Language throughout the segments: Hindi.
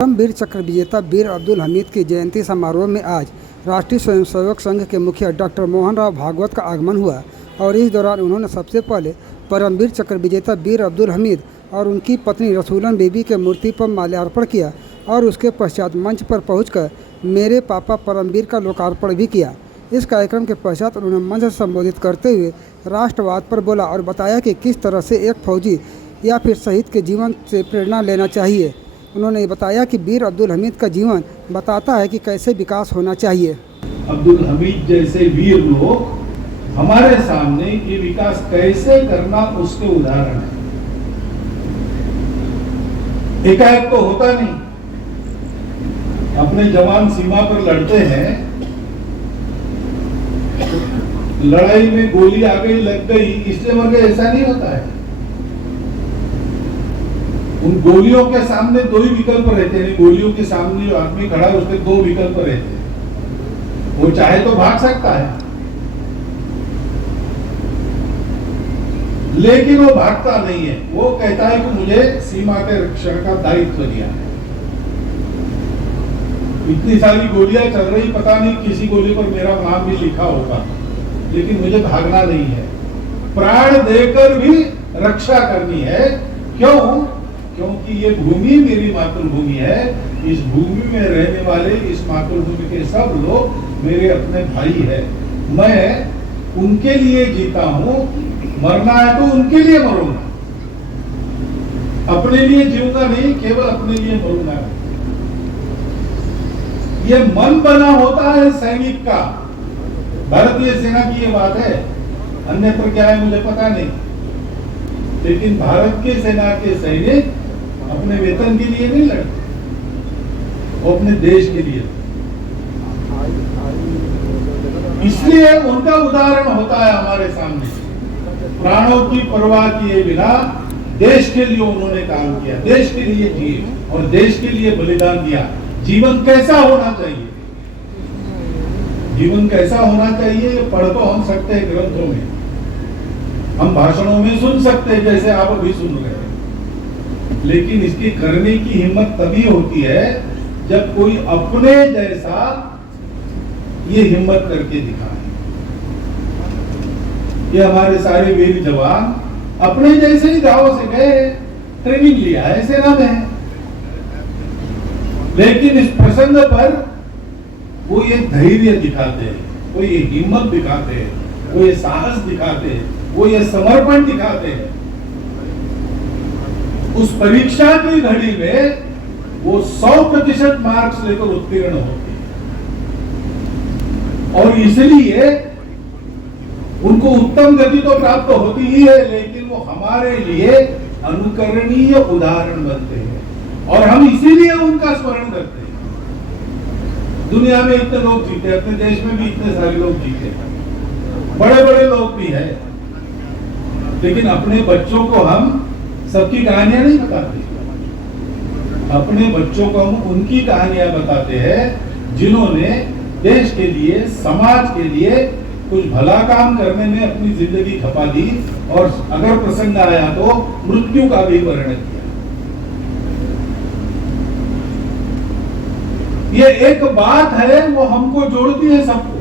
परमवीर चक्र विजेता वीर अब्दुल हमीद की जयंती समारोह में आज राष्ट्रीय स्वयंसेवक संघ के मुखिया डॉक्टर मोहन राव भागवत का आगमन हुआ और इस दौरान उन्होंने सबसे पहले परमवीर चक्र विजेता वीर अब्दुल हमीद और उनकी पत्नी रसूलन बीबी के मूर्ति पर माल्यार्पण किया और उसके पश्चात मंच पर पहुंचकर मेरे पापा परमवीर का लोकार्पण भी किया। इस कार्यक्रम के पश्चात उन्होंने मंच से संबोधित करते हुए राष्ट्रवाद पर बोला और बताया कि किस तरह से एक फौजी या फिर शहीद के जीवन से प्रेरणा लेना चाहिए। उन्होंने बताया कि वीर अब्दुल हमीद का जीवन बताता है कि कैसे विकास होना चाहिए। अब्दुल हमीद जैसे वीर लोग हमारे सामने ये विकास कैसे करना उसके उदाहरण है। एकाएक तो होता नहीं, अपने जवान सीमा पर लड़ते हैं, लड़ाई में गोली आ गई लग गई इसलिए मर गए, ऐसा नहीं होता है। उन गोलियों के सामने दो ही विकल्प रहते हैं। गोलियों के सामने जो आदमी खड़ा है उसके दो विकल्प रहते हैं। वो चाहे तो भाग सकता है, लेकिन वो भागता नहीं है। वो कहता है कि मुझे सीमा के रक्षण का दायित्व दिया है। इतनी सारी गोलियां चल रही, पता नहीं किसी गोली पर मेरा नाम भी लिखा होगा, लेकिन मुझे भागना नहीं है। प्राण देकर भी रक्षा करनी है। क्यों? क्योंकि ये भूमि मेरी मातृभूमि है। इस भूमि में रहने वाले, इस मातृभूमि के सब लोग मेरे अपने भाई है। मैं उनके लिए जीता हूं। मरना है तो उनके लिए मरूंगा, अपने लिए जीऊंगा नहीं, केवल अपने लिए मरूंगा। ये मन बना होता है सैनिक का। भारतीय सेना की ये बात है, अन्यत्र क्या है मुझे पता नहीं, लेकिन भारत की सेना के सैनिक अपने वेतन के लिए नहीं लड़ते, वो अपने देश के लिए। इसलिए उनका उदाहरण होता है हमारे सामने। प्राणों की परवाह किए बिना देश के लिए उन्होंने काम किया, देश के लिए जिए और देश के लिए बलिदान दिया। जीवन कैसा होना चाहिए, जीवन कैसा होना चाहिए, ये पढ़ तो हम सकते हैं ग्रंथों में, हम भाषणों में सुन सकते हैं जैसे आप अभी सुन रहे हैं, लेकिन इसकी करने की हिम्मत तभी होती है जब कोई अपने जैसा ये हिम्मत करके दिखाए। ये हमारे सारे वीर जवान अपने जैसे ही गांव से गए, ट्रेनिंग लिया है सेना में, लेकिन इस प्रसंग पर वो ये धैर्य दिखाते हैं, वो ये हिम्मत दिखाते हैं, वो ये साहस दिखाते हैं, वो ये समर्पण दिखाते हैं। उस परीक्षा की घड़ी में वो 100% मार्क्स लेकर उत्तीर्ण होते हैं और इसलिए उनको उत्तम गति तो प्राप्त होती ही है, लेकिन वो हमारे लिए अनुकरणीय उदाहरण बनते हैं और हम इसीलिए उनका स्मरण करते हैं। दुनिया में इतने लोग जीते, अपने देश में भी इतने सारे लोग जीते, बड़े बड़े लोग भी हैं, लेकिन अपने बच्चों को हम सबकी कहानियां नहीं बताते। अपने बच्चों को हम उनकी कहानियां बताते हैं जिन्होंने देश के लिए, समाज के लिए कुछ भला काम करने में अपनी जिंदगी खपा दी और अगर प्रसंग आया तो मृत्यु का भी वर्ण किया। ये एक बात है, वो हमको जोड़ती है सबको।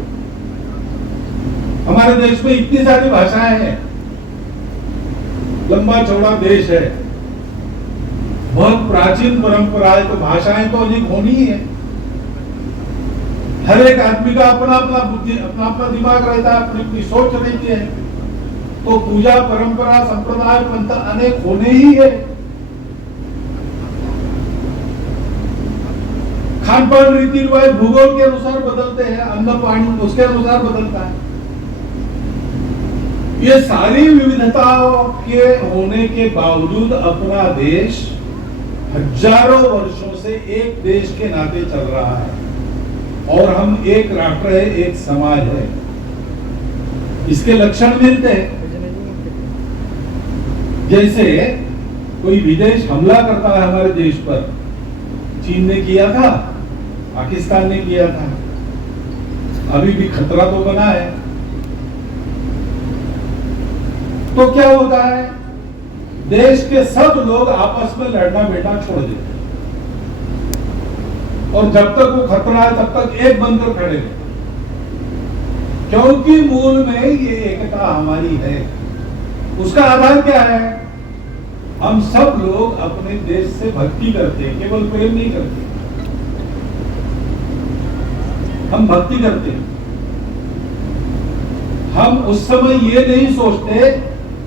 हमारे देश में इतनी सारी भाषाएं हैं, लंबा चौड़ा देश है, बहुत प्राचीन परंपरा है, तो भाषाएं तो अनेक होनी ही है। हर एक आदमी का अपना अपना बुद्धि, अपना अपना दिमाग रहता है, अपनी अपनी सोच रहती है, तो पूजा परंपरा संप्रदाय पंथ अनेक होने ही है। खान पान रीति रिवाज भूगोल के अनुसार बदलते हैं, अन्न पानी उसके अनुसार बदलता है। ये सारी विविधताओं के होने के बावजूद अपना देश हजारों वर्षों से एक देश के नाते चल रहा है और हम एक राष्ट्र है, एक समाज है। इसके लक्षण मिलते हैं। जैसे कोई विदेश हमला करता है हमारे देश पर, चीन ने किया था, पाकिस्तान ने किया था, अभी भी खतरा तो बना है, तो क्या होता है, देश के सब लोग आपस में लड़ना बेटा छोड़ देते हैं। और जब तक वो खतरा है तब तक एक बनकर खड़े रहे, क्योंकि मूल में ये एकता हमारी है। उसका आधार क्या है? हम सब लोग अपने देश से भक्ति करते हैं, केवल प्रेम नहीं करते, हम भक्ति करते हैं। हम उस समय ये नहीं सोचते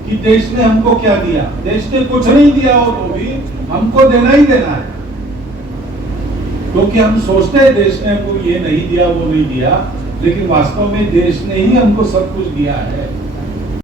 कि देश ने हमको क्या दिया। देश ने कुछ नहीं दिया हो तो भी हमको देना ही देना है, क्योंकि हम सोचते हैं देश ने हमको ये नहीं दिया वो नहीं दिया, लेकिन वास्तव में देश ने ही हमको सब कुछ दिया है।